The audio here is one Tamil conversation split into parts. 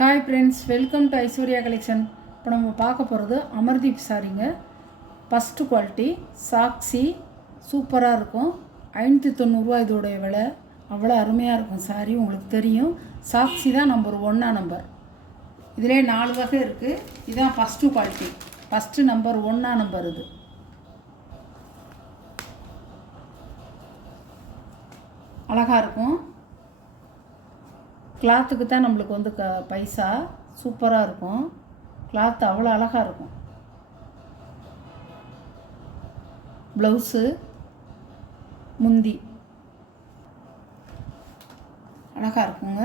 Hi friends, welcome to Aishwarya collection. இப்போ நம்ம பார்க்க போகிறது அமர்தீப் சாரிங்க. ஃபஸ்ட்டு குவாலிட்டி சாக்ஸி சூப்பராக இருக்கும். 590 இதோடைய விலை. அவ்வளோ அருமையாக இருக்கும் சாரி. உங்களுக்கு தெரியும், சாக்ஸி தான் நம்பர் 1 இதிலே 4 வகை இருக்குது. இதுதான் ஃபஸ்ட்டு குவாலிட்டி, ஃபஸ்ட்டு நம்பர் 1 இது. அழகாக இருக்கும். கிளாத்துக்கு தான் நம்மளுக்கு வந்து பைசா சூப்பராக இருக்கும். கிளாத் அவ்வளோ அழகாக இருக்கும். ப்ளவுஸு முந்தி அழகாக இருக்குங்க.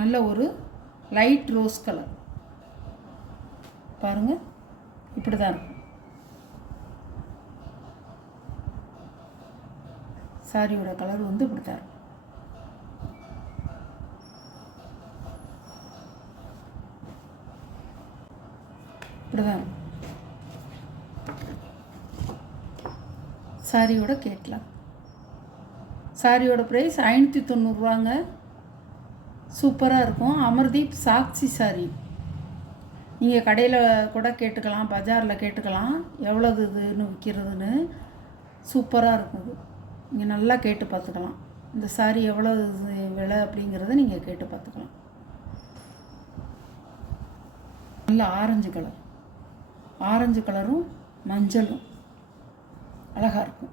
நல்ல ஒரு லைட் ரோஸ் கலர் பாருங்கள், இப்படி தான் இருக்கும். சாரியோட கலர் வந்து இப்படி தான் இருக்கும். இப்படிதான் சாரியோட கேட்கலாம். சாரியோட ப்ரைஸ் 590 சூப்பராக இருக்கும். அமர்தீப் சாக்ஸி சாரி. நீங்கள் கடையில் கூட கேட்டுக்கலாம், பஜாரில் கேட்டுக்கலாம் எவ்வளோது இதுன்னு விற்கிறதுன்னு. சூப்பராக இருக்கும். நீங்கள் நல்லா கேட்டு பார்த்துக்கலாம். இந்த சாரி எவ்வளோ விலை அப்படிங்கிறத நீங்கள் கேட்டு பார்த்துக்கலாம். நல்ல ஆரஞ்சு கலர், ஆரஞ்சு கலரும் மஞ்சளும் அழகாக இருக்கும்.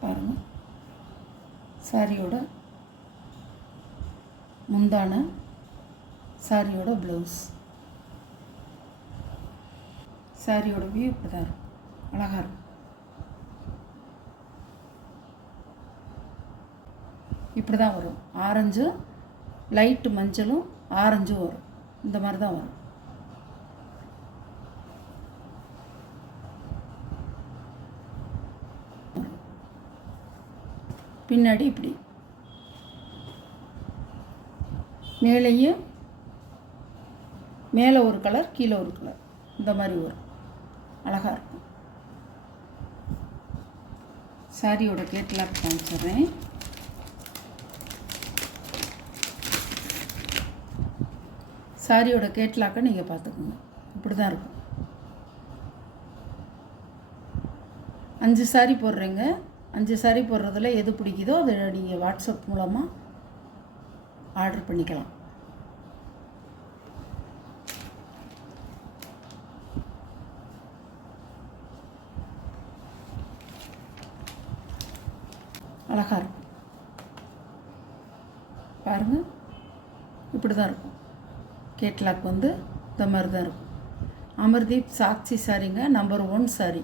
பாருங்கள், சாரியோட முந்தான, சாரியோட ப்ளவுஸ், சாரியோட வியூ இப்படி தான் இருக்கும். அழகாக இருக்கும். இப்படி தான் வரும். ஆரஞ்சும் லைட்டு மஞ்சளும் ஆரஞ்சும் வரும். இந்த மாதிரி தான் வரும். பின்னாடி இப்படி மேலேயும் மேலே ஒரு கலர் கீழே ஒரு கலர் இந்த மாதிரி வரும். அழகாக இருக்கும். சாரியோட கேட்லாக் காமிச்சிடுறேன். சாரியோட கேட்லாக்கை நீங்கள் பார்த்துக்கோங்க. இப்படி தான் இருக்கும். 5 சாரி போடுறீங்க. 5 சாரி போடுறதுல எது பிடிக்குதோ அதை நீங்கள் வாட்ஸ்அப் மூலமாக ஆர்டர் பண்ணிக்கலாம். அழகாக இருக்கும். பாருங்கள், இப்படி தான் இருக்கும். கேட்லாக் வந்து இந்த மாதிரி தான் இருக்கும். அமர்தீப் சாக்ஸி சாரிங்க, நம்பர் 1 சாரி.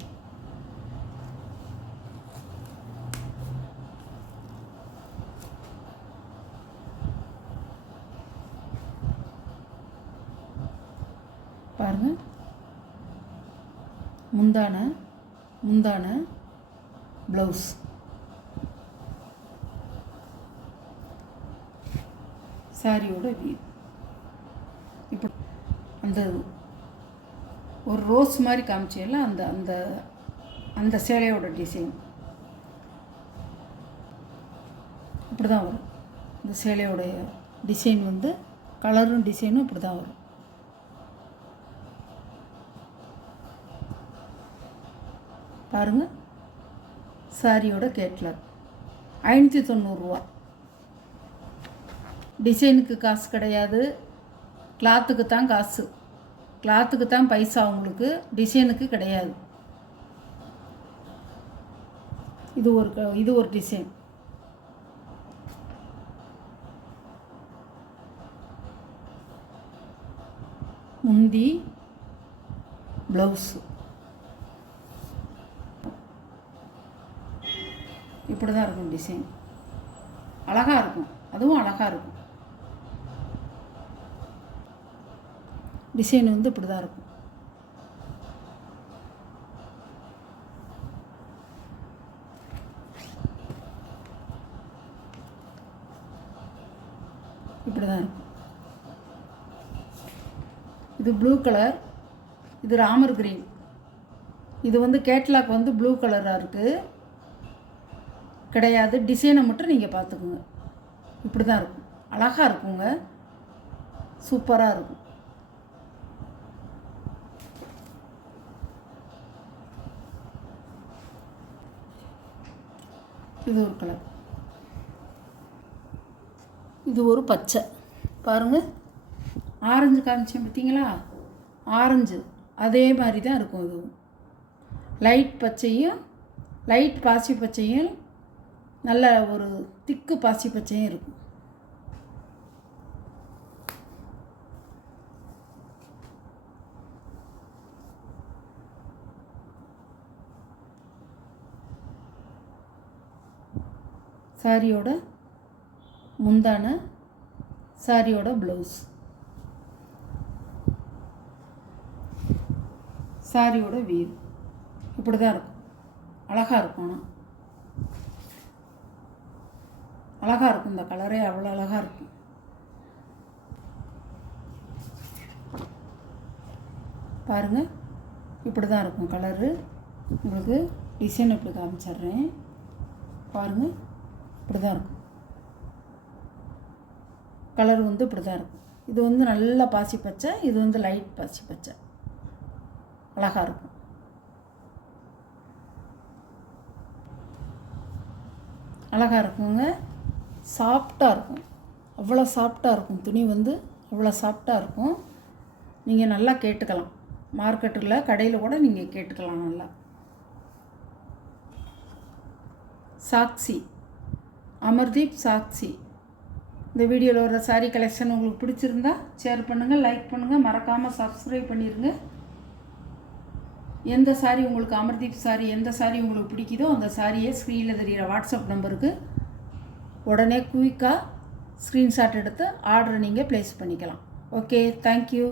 பாருங்கள், முந்தான ப்ளவுஸ், சாரியோட வியூ. இப்போ அந்த ஒரு ரோஸ் மாதிரி காமிச்சேல அந்த அந்த அந்த சேலையோட டிசைன் இப்படி தான் வரும். இந்த சேலையோடைய டிசைன் வந்து கலரும் டிசைனும் இப்படி தான் வரும். பாருங்கள், சாரியோட கேட்லாக் 590. டிசைனுக்கு காசு கிடையாது, கிளாத்துக்கு தான் காசு. கிளாத்துக்கு தான் பைசா உங்களுக்கு, டிசைனுக்கு கிடையாது. இது ஒரு டிசைன். முந்தி ப்ளவுஸு இப்படி தான் இருக்கும். டிசைன் அழகாக இருக்கும். அதுவும் அழகாக இருக்கும். டிசைன் வந்து இப்படி தான் இருக்கும். இப்படி தான் இருக்கும். இது ப்ளூ கலர், இது ராமர் கிரீன். இது வந்து கேட்லாக் வந்து ப்ளூ கலராக இருக்குது கிடையாது. டிசைனை மட்டும் நீங்கள் பார்த்துக்குங்க. இப்படி தான் இருக்கும். அழகாக இருக்குங்க. சூப்பராக இருக்கும். இது ஒரு கலர். இது ஒரு பச்சை. பாருங்கள், ஆரஞ்சு காமிச்சேன் பார்த்தீங்களா? ஆரஞ்சு அதே மாதிரி தான் இருக்கும். இதுவும் லைட் பச்சையும் லைட் பாசி பச்சையும் நல்ல ஒரு திக்கு பாசி பச்சையும் இருக்கும். சாரியோட முந்தான, சாரியோட ப்ளவுஸ், சாரியோட வீவ் இப்படி தான் இருக்கும். அழகாக இருக்கும். ஆனால் அழகாக இருக்கும். இந்த கலரே அவ்வளோ அழகாக இருக்கும். பாருங்கள், இப்படி தான் இருக்கும் கலரு. உங்களுக்கு டிசைன் இப்படி காமிச்சிட்றேன். பாருங்கள், இப்படி தான் இருக்கும். கலர் வந்து இப்படி தான் இருக்கும். இது வந்து நல்ல பாசி பச்சை, இது வந்து லைட் பாசி பச்சை. அழகாக இருக்கும். அழகாக இருக்குங்க. சாஃப்டாக இருக்கும். அவ்வளோ சாஃப்டாக இருக்கும். துணி வந்து அவ்வளோ சாஃப்டாக இருக்கும். நீங்கள் நல்லா கேட்டுக்கலாம். மார்க்கெட்டில் கடையில் கூட நீங்கள் கேட்டுக்கலாம் நல்லா. சாக்சி, அமர்தீப் சாக்சி. இந்த வீடியோவில் வர சாரீ கலெக்ஷன் உங்களுக்கு பிடிச்சிருந்தா ஷேர் பண்ணுங்கள், லைக் பண்ணுங்கள், மறக்காமல் சப்ஸ்கிரைப் பண்ணிடுங்க. எந்த சாரீ உங்களுக்கு அமர்தீப் சாரீ எந்த சாரீ உங்களுக்கு பிடிக்குதோ அந்த சாரியை ஸ்க்ரீனில் தெரிகிற வாட்ஸ்அப் நம்பருக்கு உடனே குயிக்காக ஸ்க்ரீன்ஷாட் எடுத்து ஆர்டரை நீங்கள் ப்ளேஸ் பண்ணிக்கலாம். Okay, thank you.